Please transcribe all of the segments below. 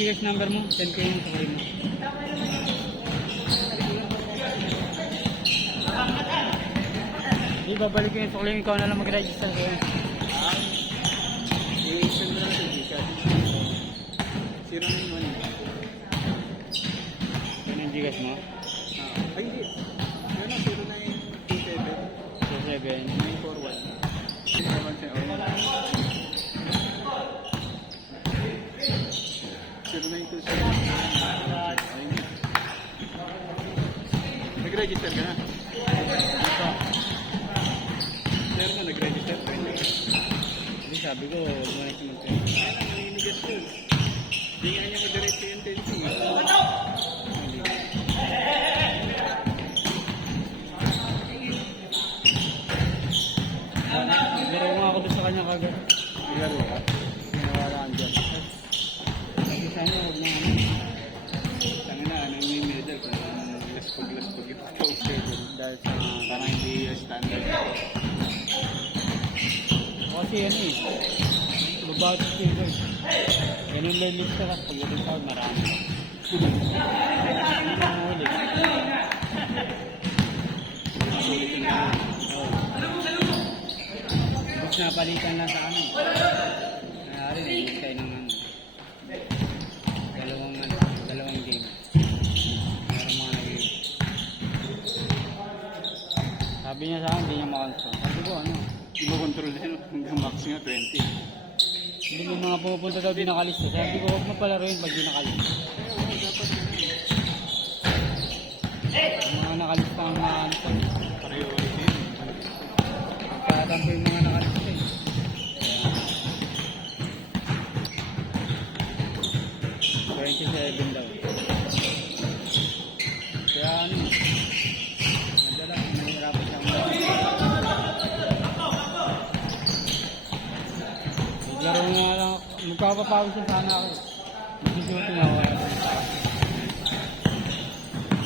Gcash number mo, send ko yung sakay mo. Di, babalik ko yung sakay mo, ikaw na lang mag-register ko yun. I-send mo na sa Gcash. 091. Yun yung Gcash mo? Ay, hindi. Ano, 0927 27 941. Sino naman siya? 0927. Nag-register ka na? Ito. Sir na, nag-register ka na. Hindi, sabi ko, gumawa ito mag-register. Kaya lang, naninigas ko. Hindi nga niya madiretso yung tension. Laro nga ako doon sa kanya kagad. Nilaro ka? Pinawalaan dyan. Sabi sana, huwag na ano. Tanga na, anong may medal kung laspag-laspag yung poster. Dahil sa... Parang hindi standard. Kasi ano eh. Babato siya guys. Ganun lang list ka kasi pagdating sa marami. Hindi na mahuli. Sulit yung mga. Tapos napalitan lang sa ano. Nangyari, naging tayo ng ano. Dalawang game. Meron mga nag-game. Sabi niya sa akin, hindi niya makontrol. Sabi ko ano. Hindi mo control yan. Hanggang max nga 20. Hindi may mga pumupunta daw di nakalista. Sabi ko, huwag mo palaruin pag di nakalista. Yung mga nakalista ang mga ano sa Pareho ulit yun. pagkatampo yung mga nakalista eh. Kaya 27 daw. Kaya ano, madala, mahirapan siya mga. Laro nga lang, magpapapawis siya sana ako. Magsusutin ako.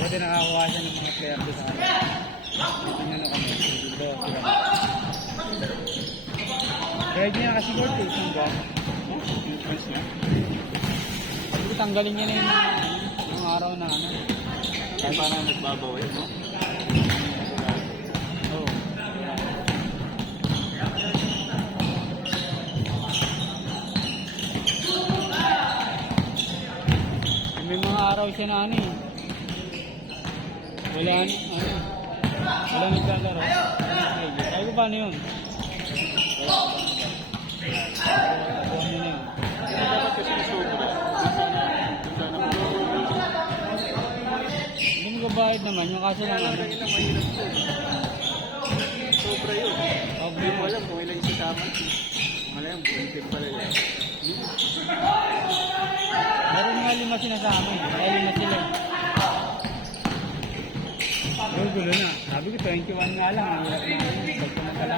Pwede nakakuha siya ng mga player doon sa kanila. Tingnan na kami, dito sila. Ready na kasi gold eh, isang buwan. Influence niya. Sabi ko tanggalin niya na yung araw na ano. Kaya parang nagbabaw eh, no? Oo. May mga araw siya na ano eh. Wala ano. Walang naglalaro. Sabi ko paano yun? Tabuhan mo na yun. Dapat kasi sobra. Hindi mo kabayad naman. Yung kaso lang ano. Kaya lang mahirap po. Sobra yun. Hindi mo alam kung ilan yung sasama. Wala yung buntip pala yun. Meron nga 5 sinasama eh. Kaya 5 sila eh. Gulo na. Sabi ko 21 nga lang. Ang hirap na ano. Pag kumagala.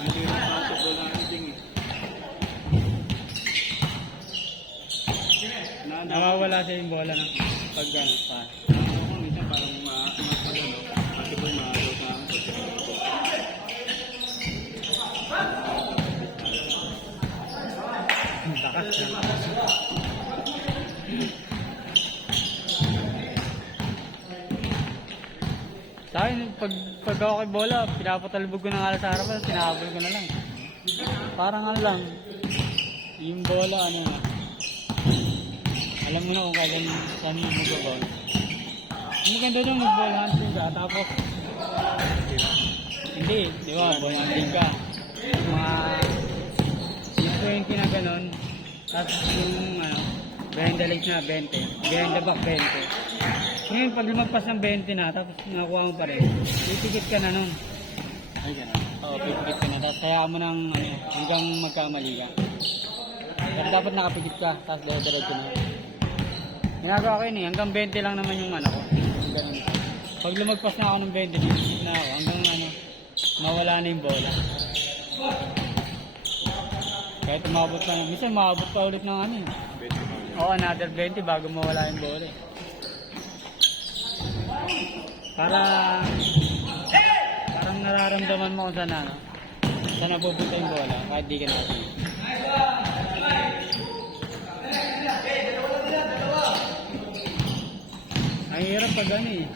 Hindi na possible na anything eh. Nawawala siya yung bola na. Pag ano pa. Ako minsan parang mas-ano, possible maaraw ka ang pagkakas. Takas na. Sa akin, pag ako kay bola, pinapatalbog ko ng alas sa harapan, sinahabol ko na lang. Parang ano lang, yung bola, ano na. Alam mo na kung kailan saan mo mag-bola. Ang maganda doon, mag-ball hunting ka, tapos, hindi, di ba, ball hunting ka. Yung 20 na ganun, tapos yung, ano, behind the legs na 20, behind the back 20. Ngayon, pag lumagpas ng 20 na, tapos nakuha mo pa rin, pipikit ka na nun. Ay, gano'n. Oo, pipikit ka na. Tapos kaya mo ng ano, hanggang magkamali ka. Pero dapat nakapikit ka, tapos diretso na. Ginagawa ko yun eh, hanggang 20 lang naman yung ano ko. Ganun. Pag lumagpas na ako ng 20, pipikit na ako. Hanggang ano, mawala na yung bola. Kahit umabot pa, minsan umabot pa ulit ng ano. Oo, another 20 bago mawala yung bola. Parang nararamdaman mo kung saan ano. Saan napupunta yung bola, kahit di ka natin. Ang hirap pag ano eh.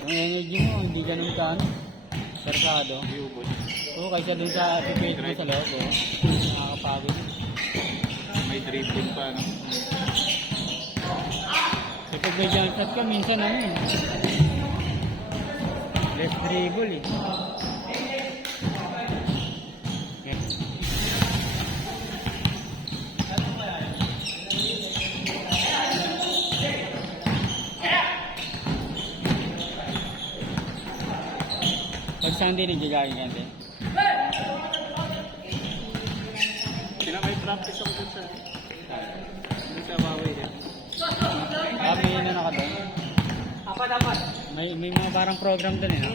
Ang energy mo, hindi ganun ka ano. Serkado. Oo, kaysa dun sa pipit mo sa loob. Oh. Nakakapagod. May dribbling pa, no? Kapag may jump shot ka, minsan ano eh. Left dribble eh. Pag Sunday, nagigagin ka din. May practice ako dun sa Huawei din. May ano na ka doon? May mga parang program doon eh, no?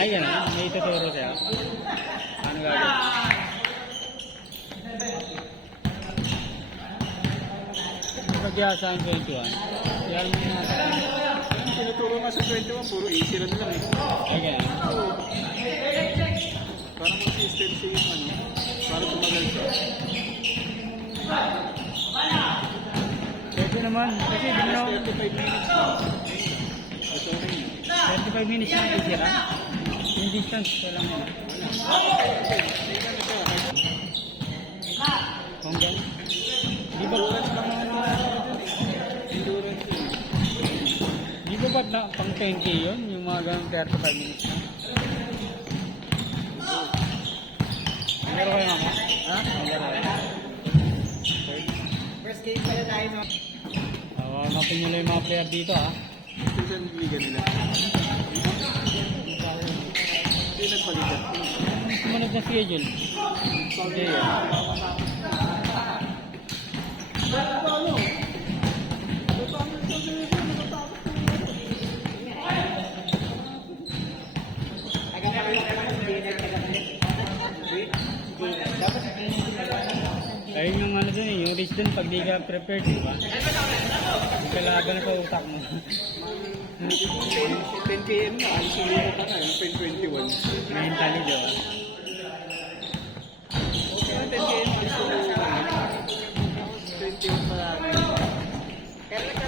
Ay, yan, may tuturo siya. Ano gagawin? Pag-iasa ang 21. Kaya mo na. Tinuturo nga sa 21, puro easy run lang eh. Ay, ganyan. Parang consistency yung ano, para tumagal siya. Pwede naman, kasi di mo na 35 minutes na. Ito na yun. 25 minutes na isira. Yung distance, walang yun. Kung gano'n. Di ba Endurance yun. Di ba ba't na pang 10K yun? Yung mga gano'ng 35 minutes na? Meron kayo mga? Ha? First game pala tayo, no? Mapin nyo lang yung mga player dito, ha? Ito sa liga nila. Hindi nagpalitan. Sumunod na schedule. Hindi yun. Ayun yung ano dun eh, yung risk dun pag di ka prepared, di ba? Kalaban na sa utak mo. 10km na, ang sulit ka na, yung 21. Mentally, di ba? 10km ang sulit ka na. 21 pa lang.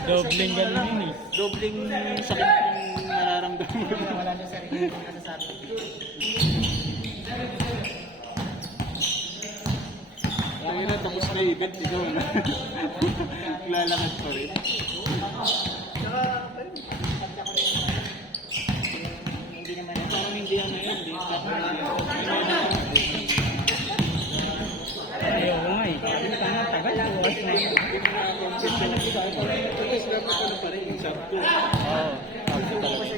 Dobling ganun yun eh. Dobling sakit yung nararamdaman mo. Wala na sa rin yung nasasabi. Kaya na, tapos na event, ikaw na. Lalakad pa rin. Hindi naman Parang hindi ano yun, hindi stop na yun. Ayoko nga eh. Tama, tagal. Oras na. Tapos dapat ka na pa rin, yung sub 2. Oo. Tapos talaga.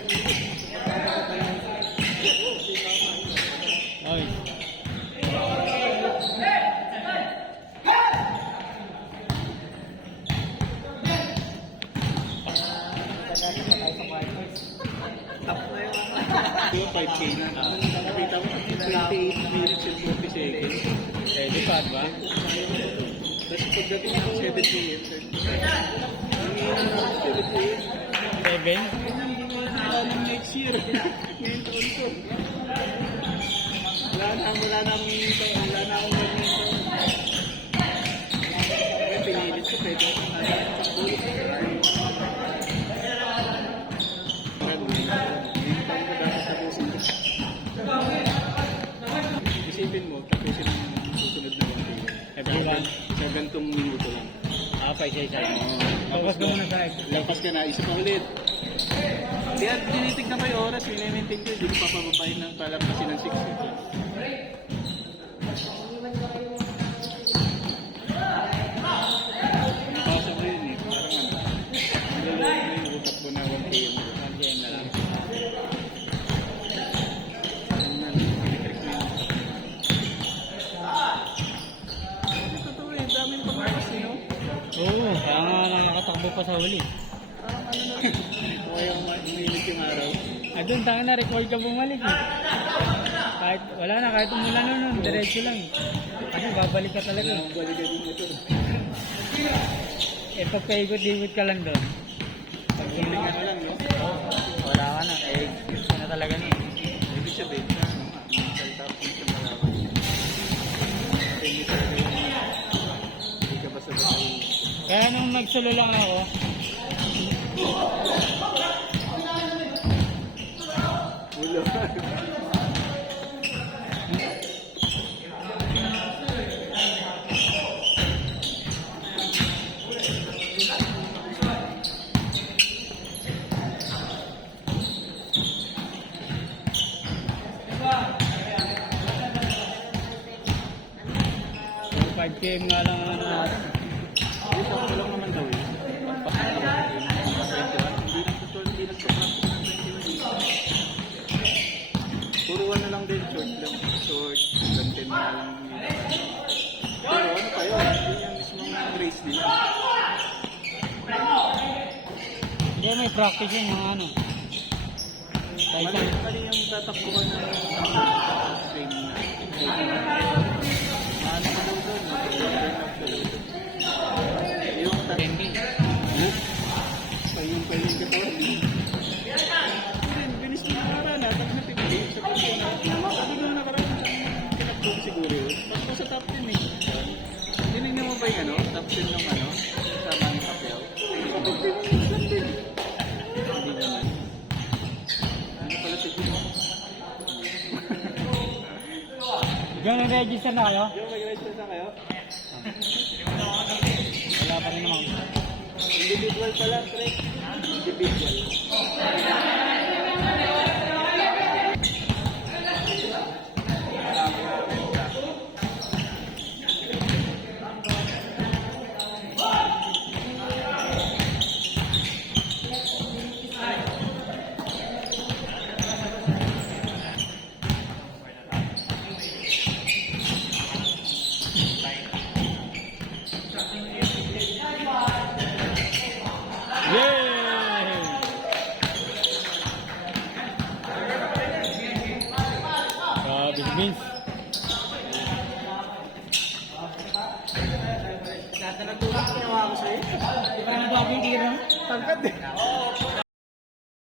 Oy. Yung 5K na. Nakita mo, 28 minutes and 40 seconds. Pwede pa, ba? Tapos pagdating ako 78. Ang ilan na ako 78. 7? Alam next year. Ngayon taon ko. Wala na akong ganito. Kaya pinilit ko, pwede ako isipin mo, tapusin ang susunod na 1 day. Everyone. Sa gantong minuto lang. Pa isa-isa. Focus ka muna sa Lapas ka na, isa pa ulit. Kaya tinitignan ko yung oras, minimaintain ko, hindi ko papababahin ng palampasin ng 6 minutes. Nabasa ko yun eh, parang ano, nalulog na yung utak ko na 1 PM. 1 game na lang. Malabo pa sa huli. Parang ano na rin. O yung umiinit yung araw. Ah, doon, tanga na, record ka bumalik eh. Kahit, wala na, kahit umulan nun, diretso lang. Kasi babalik ka talaga. Balikan yung motor. Eh, pagkaikot-ikot ka lang doon. Pag Hindi ka na lang yun. wala ka na, eh, gusto na talaga nun. Ibig sabihin na, mental tapos yung malaman. Hindi talaga yung hindi ka basta-basta yung Kaya nung nagsulo lang ako, ulo. yung 5km nga lang ang ano natin. Hindi, sakto lang naman daw yun. Hindi nagpa-practice ng 21. Puro ano lang din, short lang. Short, hanggang 10 na lang. Pero ano pa yun? Yun yung mismong race din. Hindi, may practice yun, mga ano. Sa Mali, isang, mali yung tatakbo ka ng training na. Ano ka daw doon? Yung trending. payong ka po. Binis mo na naman. Natag na 50. Sa pagkakas na. Ano doon nakaraan? Kinaptog siguro yun. Tapos sa top 10 eh. Tinignan mo ba yung ano? Top 10 ng ano? Tama ng papel. Top 10 yung top 10. Hindi naman. Ano pala tignan mo? Diyan na-register na kayo? Yung mag-register na kayo? Wala pa rin naman. Individual pala, pre. Individual. Yay! Grabe, Vince. Lahat na nagtulak ginawa ko sa'yo. Ano ba yung tira? Tangkad eh.